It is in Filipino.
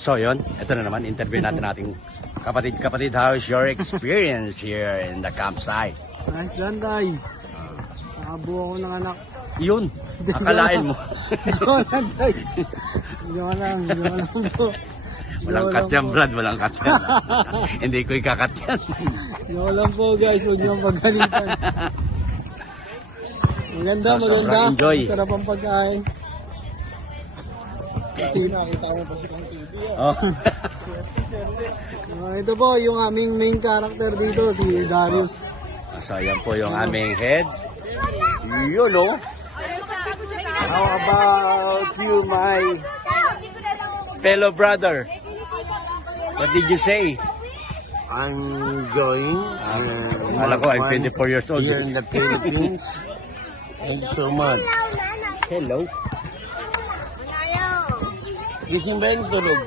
So yun, ito na naman, interview natin ating kapatid, how's your experience here in the campsite? Nice lang, Tay. Nakabuo ko ng anak. Yun, akalain mo. Joke lang, Tay. Joke lang po. Walang cut yan, Brad, walang cut yan. Hindi ko ikakat yan. Joke lang po, guys. Huwag niyong pagkalitan. Maganda, So, sobrang enjoy. Sarap ang pagkain. Kasi nakita mo pa siya ng TV. Oh. Ito po, yung aming main character dito, si Darius. So yan po yung aming head. Yun o. How about you, my fellow brother? What did you say? I'm enjoying. Alam ko, I'm 24 years old. Here in the Philippines. Thank you so much. Hello. Gising ba yung tulog?